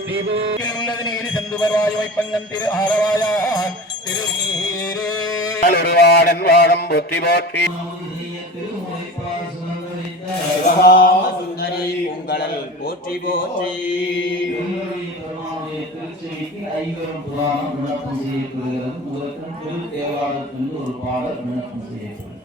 உள்ளதனேரி செந்துவர்வாய் வைப்பங்கன் திரு ஆரவாயான் திருவாடன் வாழம் போற்றி போற்றி சுந்தரி உங்களல் போற்றி போற்றி ஐவரும் புராணம் விண்ணப்பம் செய்யப்படுகிறது. முதற்கண் திரு தேவாலயத்திலிருந்து ஒரு பாடல் விண்ணப்பம் செய்யப்படுகிறது.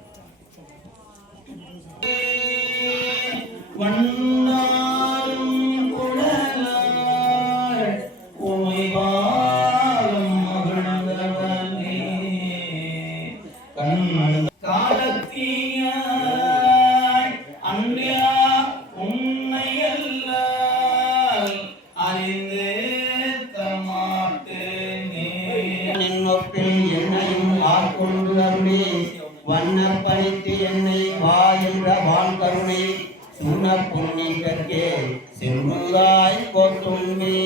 வண்ணப்பணித்து என்னை வா என்ற வான் கருணை சுண்ண பொன்னி கற்கே சென்றுதாய் கோட்டுமே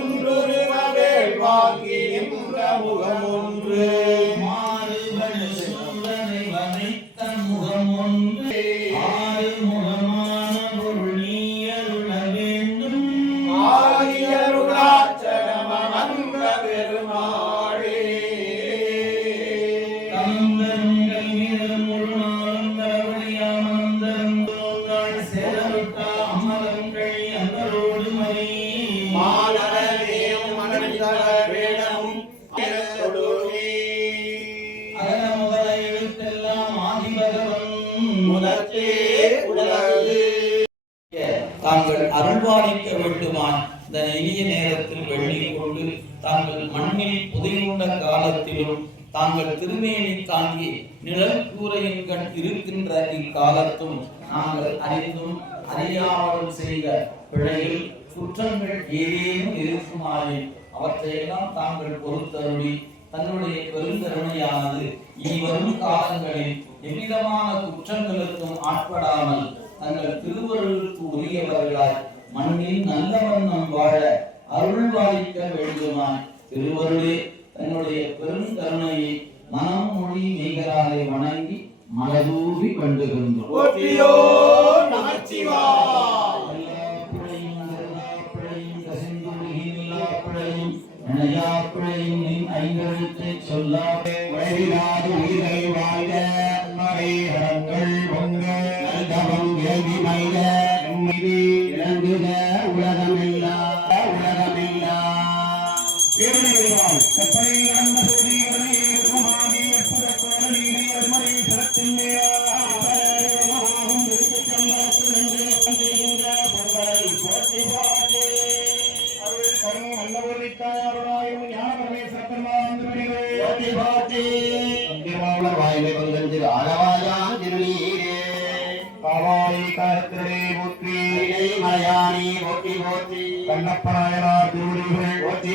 குன்றுருவவேள் வாங்கி நின்ற முகம் ஒன்று மாறுபடு சூழலை வதைத்த முகம் ஒன்று ஆறு முகமான பொருள் நீ அருள வேண்டும் ஆரியருளாச்சரமந்த பெருமாளே தந்தங்கள் மீது முழுநாள் சேரவிட்ட அமலம் கழி அந்தரோடு மணி தாங்கள் அருள்பாலிக்க வேண்டுமான் இந்த எளிய நேரத்தில் வெள்ளிக் கொண்டு தாங்கள் மண்ணில் புதையுண்ட காலத்திலும் தாங்கள் திருமேனி தாங்கி நிழல் கூரையின் கண் இருக்கின்ற இக்காலத்தும் நாங்கள் அறிந்தும் அறியாமலும் செய்த பிழையில் குற்றங்கள் ஏதேனும் இருக்குமாறு அவற்றையெல்லாம் தாங்கள் பொறுத்தருளி தன்னுடைய பெருங்கருணையானது இனி வரும் காலங்களில் எவ்விதமான குற்றங்களுக்கும் ஆட்படாமல் தங்கள் திருவருளுக்கு உரியவர்களாய் மண்ணில் நல்ல வண்ணம் வாழ அருள்வாளிக்க வேண்டுமாய் திருவருளே தன்னுடைய பெருங்கருணையை மனம் மொழி மெய்களாலே வணங்கி மலதூவி கண்டுகின்றோம். ஐங்கழுத்தை சொல்லாது உயிரை வாழ்க மறைகள் பொங்கல் இறங்குக உலகமில்லா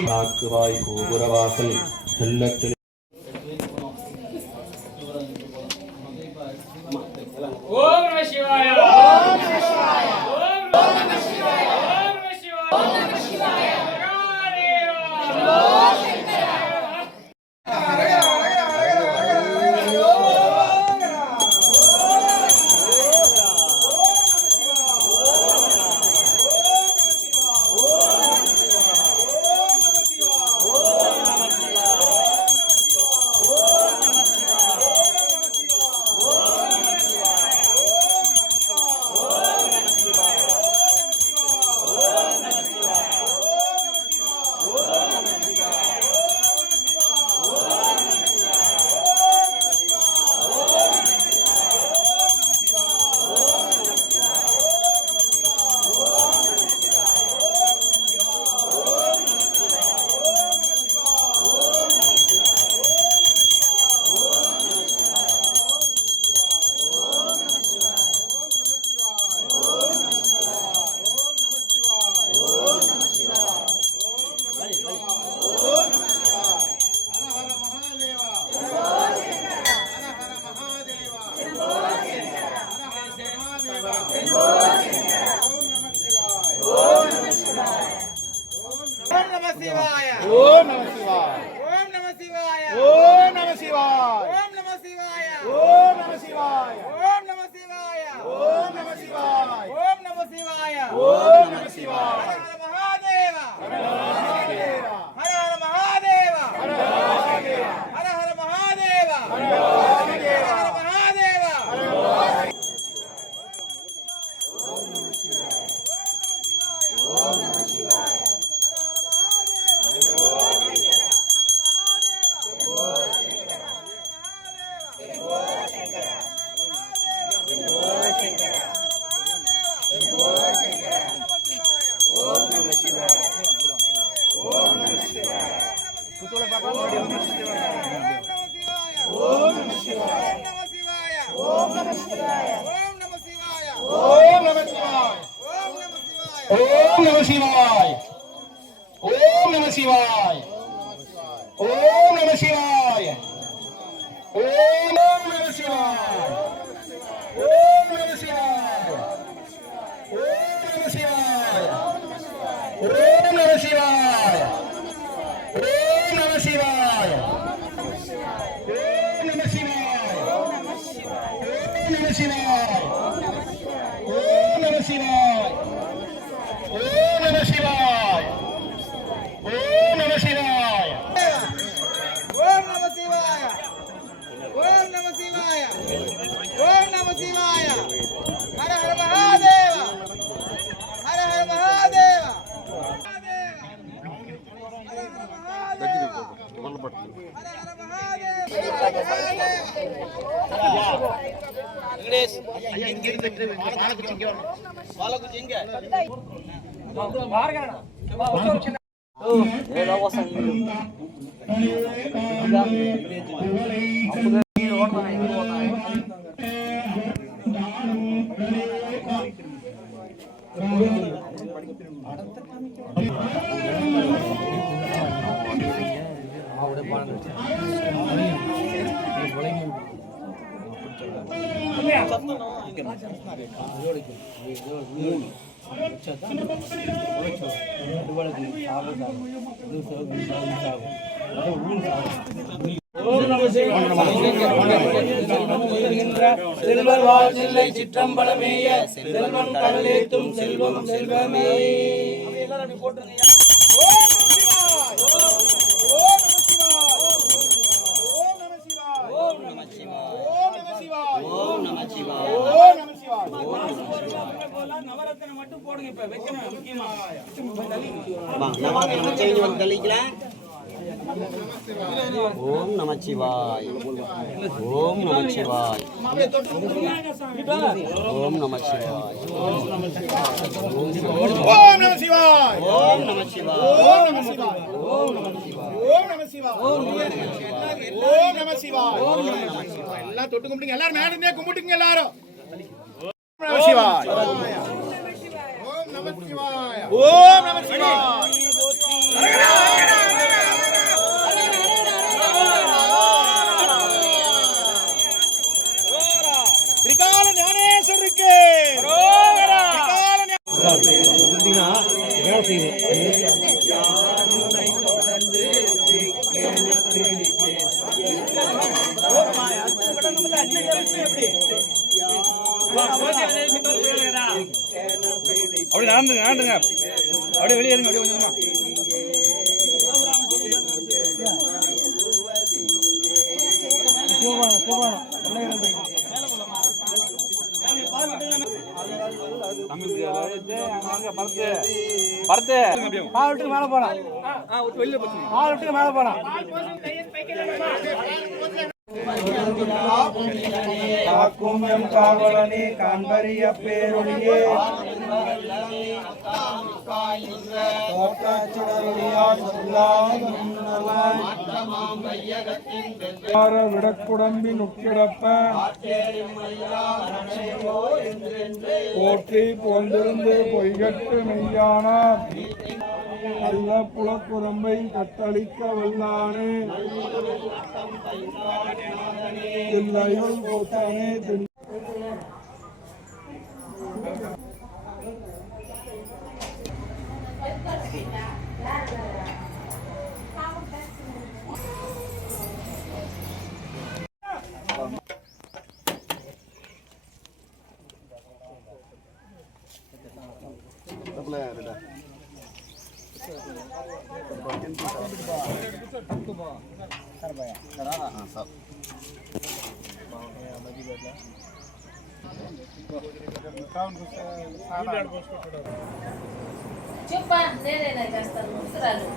நாக்குவாய் கோபுரவாசல் செல்லத்தில் ஓம் நம சிவாய ஓம் நம சிவாய ஓம் நம சிவாய ஓம் நம சிவாய ஓம் நம சிவாய செல்வர் வாழ்நிலை சிற்றம்பலமேய செல்வம் கடலேத்தும் செல்வம் செல்வமே. நவரத்தினம் மட்டும் போடுங்க. இப்ப வைக்கணும் முக்கியமா ஓம் நமச்சிவாய் ஓம் நமச்சிவாய் ஓம் நமச்சிவாய் ஓம் நமச்சிவாய் ஓம் நமச்சிவாய் ஓம் நமச்சிவாய் ஓம் நமச்சிவாய் ஓம் நமச்சிவாய் எல்லாம் தொட்டு கும்பிடுங்க. எல்லாரும் மேல இருந்தே கும்பிட்டுங்க. எல்லாரும் நமச்சிவாய் ஓம் நமச்சிவாய் ஓம் நமச்சிவாய் திரிகால ஞானேஸ்வருக்கு அப்படி நடந்துங்க அப்படியே வெளியே இருங்க. அப்படியே கொஞ்சமா மேல போலாம். மேல போலாம். காக்கும் எம் காவலனே காண்பரிய பேரொழியே விடக்குடம்பி நுக்கிடப்ப போற்றி போந்திருந்து பொய்கட்டு மெய்யான அல்ல புலக்குரம்பை கட்டளிக்க வல்லானே தில்லையுள் போத்தானே చెప్పా నేనే చేస్తాను ముసురాలు